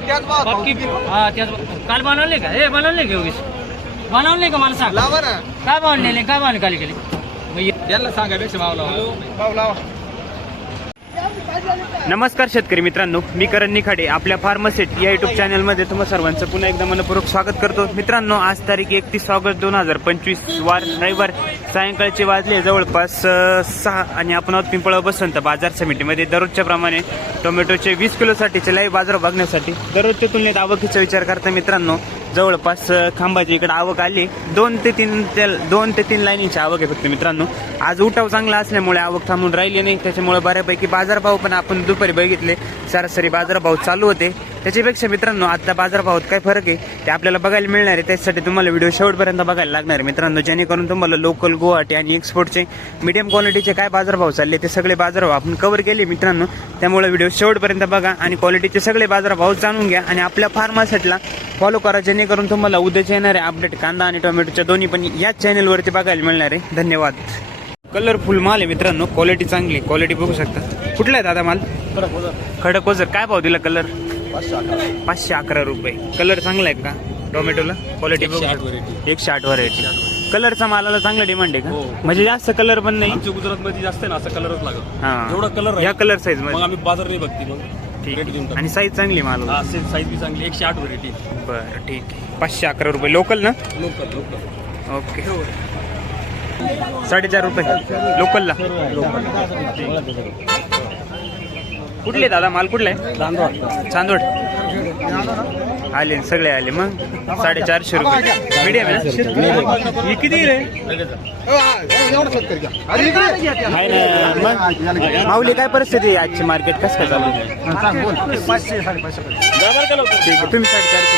पक्की. हा त्याच काल बनवले का? हे बनवले का योगेश? बनवले का मला सांग? लावा ना. काय बनवलेले? काय बनवले काली केली? मग ये- यांना सांगायपेक्षा भाव लावा. भाव लावा. नमस्कार शेतकरी मित्रांनो मी करण निखाडे आपल्या फार्मसेट या युट्यूब चॅनलमध्ये तुम्हा सर्वांचं पुन्हा एकदा मनपूर्वक स्वागत करतो. मित्रांनो आज तारीख एकतीस ऑगस्ट दोन हजार पंचवीस वार रविवार सायंकाळचे वाजले जवळपास सहा आणि आपण आहोत पिंपळा बसंत बाजार समितीमध्ये. दररोजच्या प्रमाणे टोमॅटोचे वीस किलोसाठीचे लाईव्ह बाजार बघण्यासाठी दररोजच्या तुलनेत आवकीचा विचार करता मित्रांनो जवळपास खांबाची इकडे आवक आली. दोन ते तीन दोन ते तीन लाईनीची आवक आहे फक्त मित्रांनो. आज उठाव चांगला असल्यामुळे आवक थांबून राहिली नाही. त्याच्यामुळे बऱ्यापैकी बाजारभाव पण आपण दुपारी बघितले. सरासरी बाजारभाव चालू होते. त्याच्यापेक्षा मित्रांनो आता बाजारभावात काय फरक आहे ते आपल्याला बघायला मिळणार आहे. त्याच्यासाठी तुम्हाला व्हिडिओ शेवटपर्यंत बघायला लागणार आहे. मित्रांनो जेणेकरून तुम्हाला लोकल गुवाहाटी आणि एक्सपोर्टचे मीडियम क्वालिटीचे काय बाजारभाव चालले ते सगळे बाजारभाव आपण कव्हर केले मित्रांनो. त्यामुळे व्हिडिओ शेवटपर्यंत बघा आणि क्वालिटीचे सगळे बाजारभाव जाणून घ्या आणि आपल्या फार्मासेटला फॉलो करा जेणेकरून तुम्हाला उद्याचे येणारे अपडेट कांदा आणि टोमॅटोच्या दोन्ही पण याच चॅनलवरती बघायला मिळणार आहे. धन्यवाद. कलरफुल माल आहे मित्रांनो. क्वालिटी चांगली क्वालिटी बघू शकता. कुठला आहे दादा माल? खडक ओझर काय भाव दिला कलर पाचशे अकरा रुपये. कलर चांगला आहे का? टोमॅटोला क्वालिटी एकशे आठ व्हरायटी कलरचा मालाला चांगला डिमांड आहे हो. का म्हणजे जास्त कलर पण नाही. आमच्या गुजरात मध्ये जास्त आहे ना असा कलरच लागत हा. जेवढा कलर या कलर साईज मग मध्ये आम्ही बाजार नाही बघती मग. ठीक रेट आहे. आणि साईज चांगली आहे माल हा साईज बी चांगली एकशे आठ व्हरायटी बरं ठीक आहे. पाचशे अकरा रुपये. लोकल ना? लोकल लोकल ओके साडेचार रुपये. लोकलला कुठले दादा? माल कुठला आहे? चांदोड आले सगळे आले. मग? साडेचारशे रुपये. मीडियम आहे ही किती रे? आहे ना मग? माऊली काय परिस्थिती आहे आजची मार्केट कसं काय चालू आहे? ठीक आहे तुम्ही साडेचारशे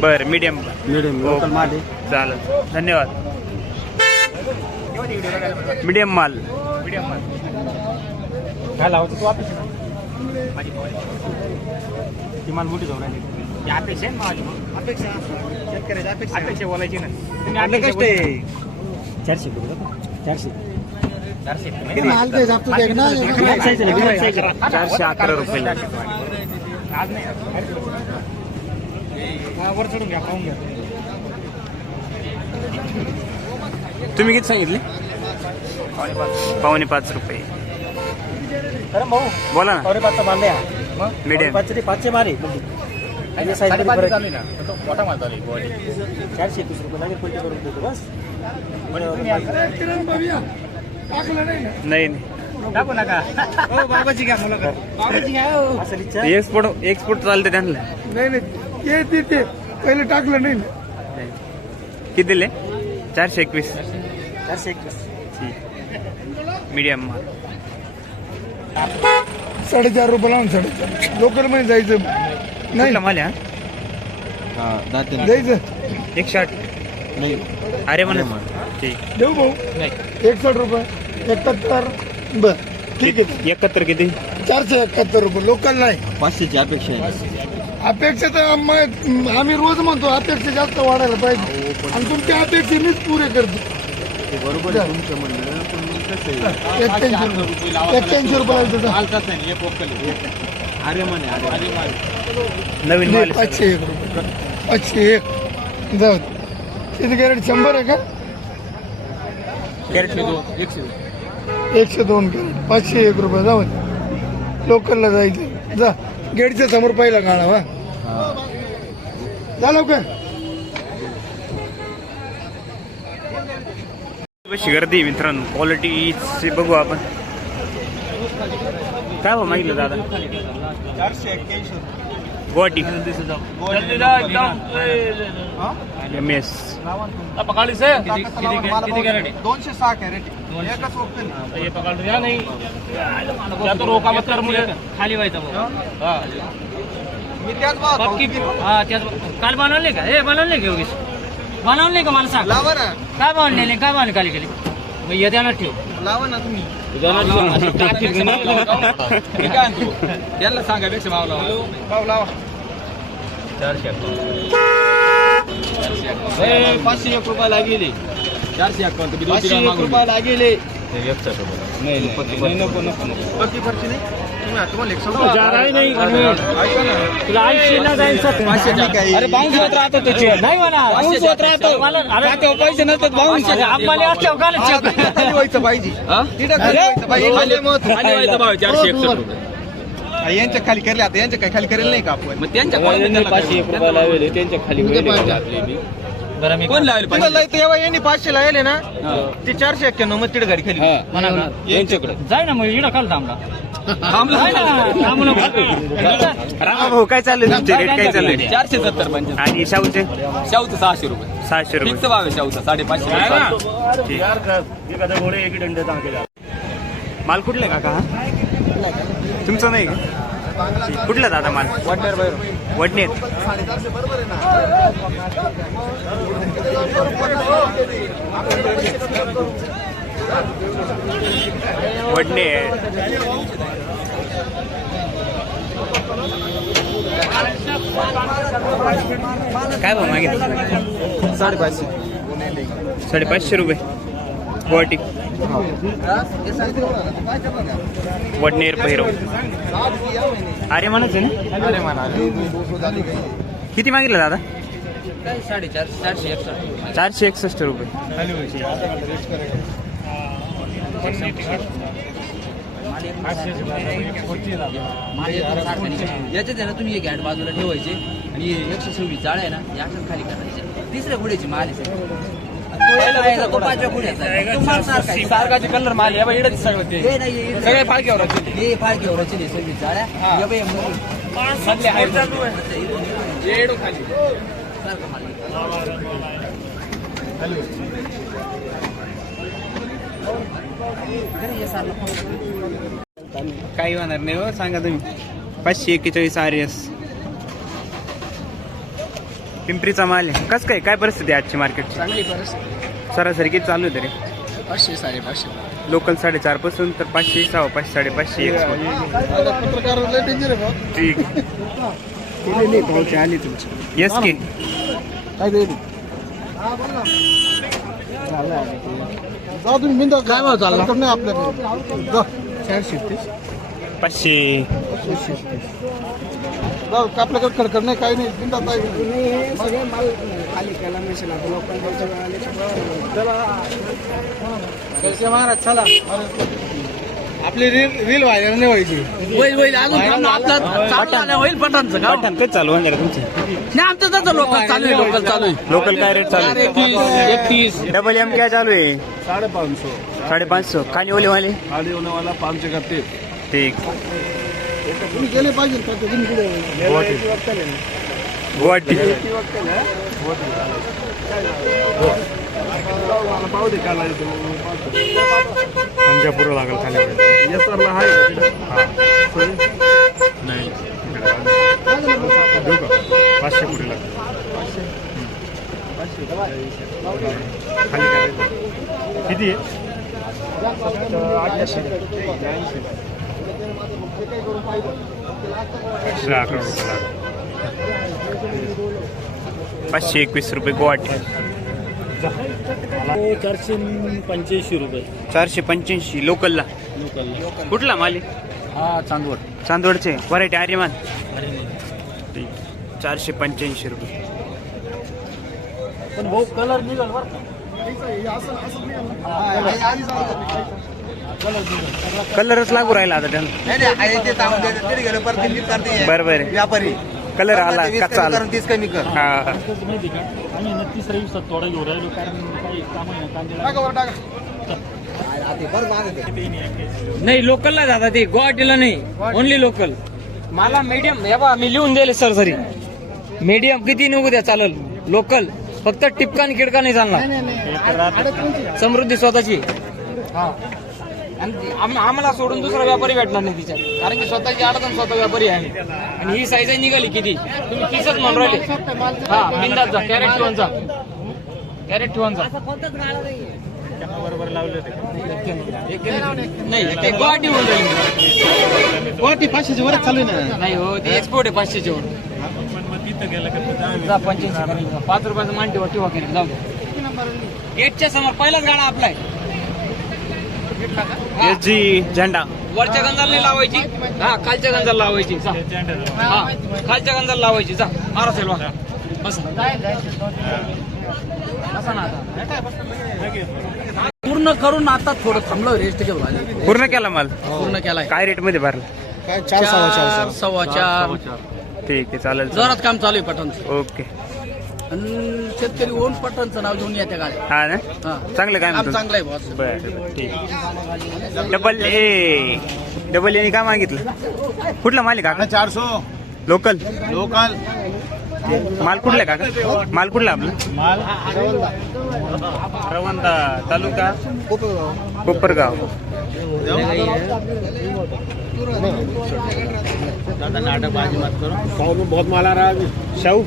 बरं मीडियम. मीडियम चालेल. धन्यवाद. मीडियम माल. मीडियम माल. काय लावतो तू अपेक्षा ती माल मोठी जाऊन राहिली अपेक्षा आहे माझी. अपेक्षा. शेतकऱ्याची अपेक्षा. अपेक्षा बोलायची ना. तुम्ही आपलं अपेक्षा कष्ट आहे. चारशे चारशे. चारशे चारशे अकरा रुपये. आज नाही. हा, वर चढून घ्या पाहून घ्या. तुम्ही किती सांगितले? पावणे पाच रुपये. भाऊ बोला ना. द्या मग? Medium. पाचशे ते पाचशे मारे. आणि size मध्ये फरक. आहे. मोठा माल चालू चारशे एकवीस रुपये लागेल पलटी करून देतो बस. नाही टाकू नका. हो बाबाजी घ्या मुलं बाबाजी घ्या असं इच्छा एक्सपोर्ट एक्सपोर्ट चालते त्यांना. नाही नाही. ते ते ते. पहिले टाकलं नाही किती दिले चारशे एकवीस. चारशे एकवीस. मीडियम माल. साडेचार रुपये लावून साडेचार. लोकलमध्ये जायचं. नाही. माल हा? जायचं एकशे आठ अरे म्हणा. ठीक. देऊ भाऊ. नाही. एकसष्ट रुपये. एकाहत्तर. बर. ठीक आहे. एकाहत्तर किती? चारशे एकाहत्तर रुपये. लोकल नाही. पाचशेची अपेक्षा आहे. अपेक्षा तर आम्हा- आम्ही रोज म्हणतो अपेक्षा जास्त वाढायला पाहिजे. आणि तुमच्या अपेक्षा मीच पुरे करतो. बरोबर आहे तुमचं म्हणणं. एक्क्याऐंशी रुपये. एक्क्याऐंशी रुपये लागतं तर. माल कसा आहे एक वक्कल आहे. अरे म्हणे अरे नवीन माल पाचशे एक रुपये. पाचशे एक. जाऊ. किती कॅरेट शंभर आहे का? कॅरेट एकशे एकशे दोन कॅरेट पाचशे एक रुपये जाऊ दे. लोकलला जायचं जा. गेटच्या समोर पहिला गाणा वा जा लवकर. कशी गर्दी मित्रांनो. क्वालिटी बघू आपण. काय हो मागितलं दादा? चारशे एक्क्याऐंशी गुवाहाटी एम एस दोनशे सहा कॅरेट एकच वक्कल खाली व्हायचा भाऊ मी त्याच भावात भाऊ. पक्की हा त्याच काल बनवले का? हे बनवले का योगेश? बनवले का मला सांग? लावा ना. काय बनवलेले काय बनवले काली केली? मग येत्या ना ठेव. लावा ना तुम्ही. यांना सांगायपेक्षा भाव लावा. भाऊ लावा. ए, पाचशे एक रुपये लागेल. चारशे अकाउंट पाचशे एक रुपये लागेल. नाही नाही, नाही नको नको नको. पक्की पर्ची नाही? नाही जाईल अरे। होत राहतो नाही म्हणा होत राहतो पैसे नसतात आम्हाला? खाली व्हायचं पाहिजे खाली यांच्या खाली करले आता यांच्या काय खाली करेल नाही का आपण पाचशे एक रुपये लावले त्यांच्या खाली बरं मी कोण लावले तुला लय तेव्हा यांनी पाचशे लावले ना। ते चारशे एक्क्याण्णव मग तिथे गाडी खाली। म्हणा ना. यांच्याकडे जाय ना मग इकडं काल थांबला. रामा भाऊ काय चाललंय तुमचे रेट काय चाललंय? चारशे सत्तर पंच्याण्णव आणि शाहूचे? शाहूचं सहाशे रुपये. सहाशे फिक्स रुपये भाव आहे शाहूचा साडेपाचशे माल कुठला काका हा? तुमचा नाही का? कुठला दादा माल? वडनेर. वडनेर काय भाऊ मागितलं? साडेपाचशे. साडेपाचशे रुपये. गुवाहाटी. वडनेर पहिरव अरे म्हणच आहे ना? अरे म्हणा किती मागितलं दादा? साडेचार चारशे एकसष्ट. चारशे एकसष्ट रुपये. याच्यात आहे ना तुम्ही एक गॅट बाजूला ठेवायचे आणि एकशे सव्वीस जाळ आहे ना या अशाच खाली करायचे. तिसऱ्या पुढेची माल. सारखाचे कलर माल आहे बाई, इकडे सगळं ते हे नाही, हे- सगळे फाळक्यावर होते. हे फाळक्यावर रचले सव्वीस जाळ्या. हे. बाई, मूळ. मधले आहे. खाली. सारखं माल आहे. घरी हे सारखं. काही होणार नाही हो सांगा तुम्ही. पाचशे एक्केचाळीस आर एस. पिंपरीचा माल आहे. कसं काय काय परिस्थिती आहे आजची मार्केटची चांगली परिस्थिती सरासरी किती चालू आहे तरी? पाचशे साडेपाचशे. लोकल साडेचारपासून तर पाचशे सहा पाचशे साडेपाचशे एक. डेंजर आहे भाऊ. ठीक. पावती आली तुमची. येस की? काय जा तुम्ही बिंदा काय भाव चालला? नाही आपल्याकडे. जा. चारशे तीस पाचशे. जा आपल्याकडे खडखड नाही काही नाही. बिंदा सगळे माल खाली केला नसेल आता लोकांना महाराज चला. आपली रील रील व्हायरल नाही व्हायची. होईल होईल. अजून थांब आपलं चालू झालं, होईल पठाणचं का? पठाण कधी चालू होणार तुमचे. नाही आमचं तसं लोकल चालू आहे लोकल चालू आहे. लोकल काय रेट चालू आहे? एकतीस डबल एम काय चालू आहे? साढ़े पाँच सौ साडेपाच सौ खाने वाले? वाले खाली होने वाला पाँच ठीक. तुम्ही गेले पाहिजे का? ते तुम्ही कुठे? गुवाहाटी. पाव दे काला पंजापूर लागेल खाली ये सर आहे नाही. देऊ का पाचशे पुढे लागेल. खाली करायचं किती? आहे एकशे अकरा रुपये लागेल. पाचशे एकवीस रुपये चारशे पंच्याऐंशी रुपये. चारशे पंच्याऐंशी लोकलला? कुठला माल आहे? हा चांदवड. चांदवडचे. व्हरायटी आर्यमान? चारशे पंच्याऐंशी रुपये. पण भाऊ कलर निघाल बरं का? कलरच लागू राहिला आता त्यांना नाही नाही आहे ते सांगून देते तरी गेलं परत दिल्लीत करते. बरं बरं. व्यापारी. कलर आला कच्चा कमी आला. करून तीस कमी कर. हा. कसं माहिती का आम्ही ना तिसऱ्या दिवसात थोडा घेऊन राहिलो कारण काही काम आहे ना कांद्याला नाही लोकलला जातात ते. गुवाहाटीला नाही. ओनली लोकल मला मीडियम हे बा मी लिहून दिले सर सरी. मीडियम किती निघू द्या चालेल. लोकल फक्त टिपका आणि किडका नाही चालणार समृद्धी स्वतःची. हा. आणि आम्हाला सोडून दुसरा व्यापारी भेटणार नाही तिच्यात. कारण की स्वतःची आणि स्वतः व्यापारी आहे. आणि ही साईज निघाली किती? तुम्ही तीसच म्हणून राहिले. हा बिंदात जा कॅरेट ठेवून जा. कॅरेट ठेवून जा. नाही ते गुवाहाटी होऊन राहील. गुवाहाटी पाचशेची वरच चालू आहे ना? नाही हो ते एक्सपोर्ट आहे पाचशेच्या वर. पंच्याऐंशी. पाच रुपयाचं मान ठेवा ठेवा जाऊ. गेटच्या समोर पहिलाच गाडा आपलाय एस जी झेंडा. वरच्या गंजाला नाही लावायची. हा खालच्या गंजाला लावायची. जा. हा खालच्या गंजाला लावायची. जा. मारा सेलवा बस. बसा ना आता. पूर्ण करून आता थोडं थांबलो रेस्ट घेऊ आले. पूर्ण केला माल? पूर्ण केलाय. काय रेटमध्ये भरला? चार सव्वा चार ठीक आहे चालेल जोरात काम चालू आहे पठाणचं ओके. आणि शेतकरी ओन पठाणचं नाव घेऊन येते गाडी हा ना? हा. चांगलं काय काम म्हणतो चांगलं आहे बॉस बरं बरं, ठीक डबल ए डबल एने काय मागितलं? कुठला माल आहे काका चार सौ लोकल. लोकल. माल कुठला काका माल कुठला आपला माल? रवंदा तालुका? कोपरगाव। मत करो। साउथ में बहुत माल आ रहा है अभी। साउथ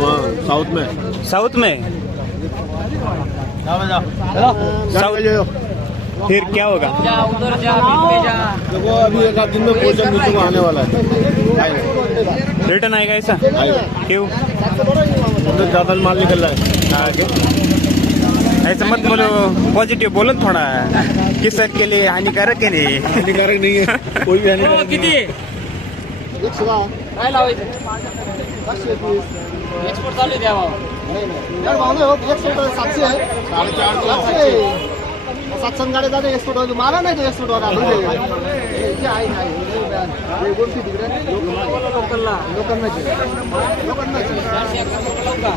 हाँ साउथ में। साउथ में? जाओ जाओ। साउथ फिर क्या होगा? जा उधर जा बीच में जा। देखो अभी एक आध दिन में को आने वाला है। रिटर्न आएगा ऐसा क्यों उधर ज्यादा माल निकल रहा है ऐसा मत बोलो पॉझिटिव्ह बोलो ना थोडा. किसक के लिए हानिकारक है नहीं हानिकारक नहीं है कोई भी हो, हानिकारक किती एक्सपोर्ट चालू द्या एक्सपोर्ट मला नाही तो एक्सपोर्ट वाला आहे नाही हे गोष्टी तिकडे लोकलला लोकांनाच आहे. लोकांनाच आहे. चारशे अकरा लोकल लावू का?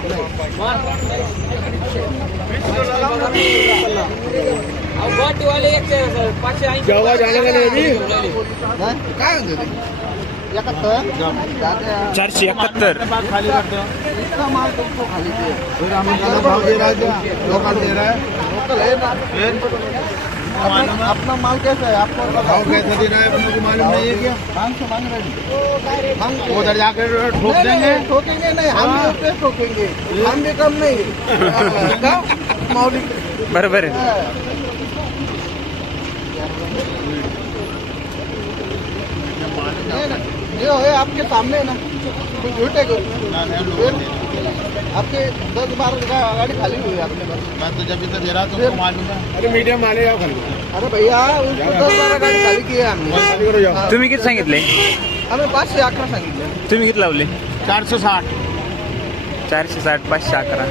अहो, गुवाहाटीवाले एकशे पाचशे ऐंशी जेव्हा जाने का नाही अभी? हा? काय म्हणतो ते? एकाहत्तर जाते. चारशे एकाहत्तर खाली करते हो इतका माल तुमको खाली ते. फिर हम ज्यादा भाव दे रहा है क्या लोकल दे रहा है लोकल है ना अपना अपना माल कैसा है? आपको भाव कैसा दे रहा है? अपने को मालूम नहीं है क्या? पाँच सौ मांग रहे हैं। वो उधर जाकर ठोक देंगे। ठोकेंगे नहीं। हम भी उतने ठोकेंगे। हम भी कम नहीं? मौलिक बरोबर नहीं ना, ये है आपके सामने है ना। कुछ झूठे को आपके दस बारह गाड़ी खाली हुई है आपके पास? मैं तो जब इधर दे रहा तुमको मालूम है। अरे मीडियम माले जाओ खाली अरे भैया उसको दस बारह गाड़ी खाली की है जाओ तुम्ही किती सांगितले? हमें पाच से अकरा सांगितले। तुम्ही किती लावले? चार सौ साठ। चारशे साठ पाचशे अकरा.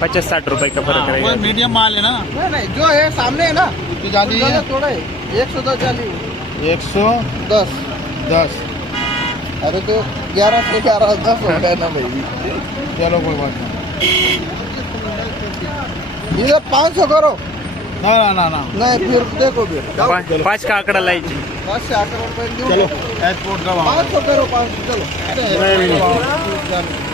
पचास साठ रुपये का फरक रहेगा मीडियम माल है ना। नहीं नहीं जो है सामने है ना तो जाली ज्यादा थोड़ा है। एक सौ दस चाली एक सौ दस। दस। अरे तो ग्यारह सौ ग्यारह दस हो गया ना भाई। चलो कोई बात नहीं इधर पाँच सौ करो ना ना ना ना नहीं फिर देखो फिर जाओ। पा- पाच का आकडा लायची पाँच से अकरा रुपये दूँ चलो एक्सपोर्ट का वहाँ पाँच सौ करो पाँच सौ चलो नहीं, नहीं, नहीं। चलो।